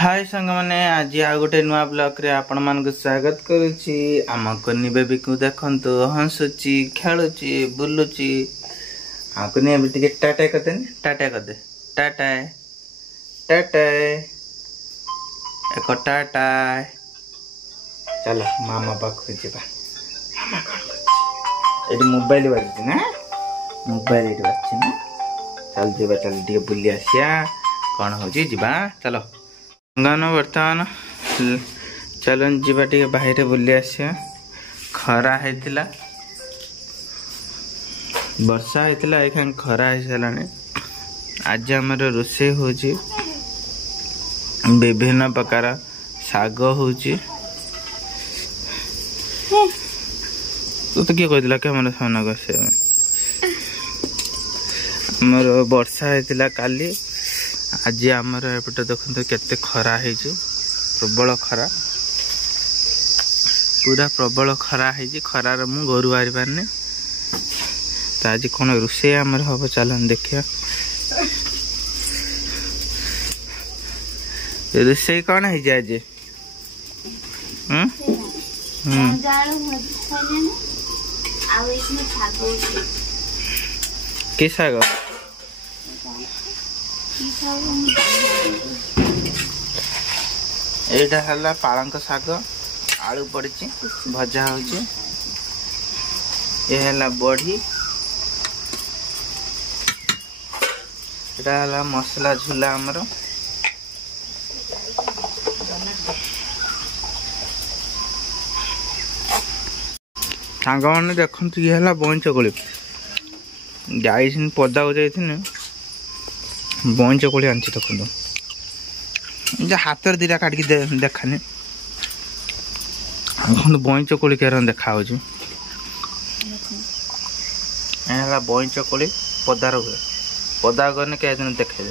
हाय सांग मैंने आज आ गोटे नुआ ब्लॉग रे आपण मान को स्वागत करुच्ची। आम कन्नी बेबी को देखंतु हंसुची खेलुची बुलुची। आ कन्नी बेबी टिके टाटा करदे टाटा करदे टाटा टाटा एक टाटा। चलो मामा पाखु जीवा। मामा कौन करछि एडी मोबाइल बाजछि ना मोबाइल एडी बाजछि ना। चल जीवा चल टिके बुली आसिया कौन होजी जीवा चलो गाना बर्तमान चलन जीवा टे बाहर बुली आसिया। खरा होता वर्षा होता एखान खरा हो सारा। आज आमर रोषे हो विभिन्न प्रकार शाग हो। तो किए कहला कैमरा सामना कर आमर वर्षा होता काली। आज आमर एपटे देखते केते खरा है प्रबल खरा पूरा प्रबल खरा है। खरार मु घर बाहरी पारनी। तो आज कौन रोषे आमर हम चलन देखिया रोषे कौन है आज। कि शाग एटा हला पालंक शाग आलू पड़ी भजा हो। बड़ी एटा हला मसला झुला आमर। सांग मैंने देखते ये है बई चकुली जाई पदा को जाइए बई चकुली आनी देखो हाथ दीटा काटिक देखानी बई चकुली केर देखा बई चकुली पदार हुए पदा गने क्या देखे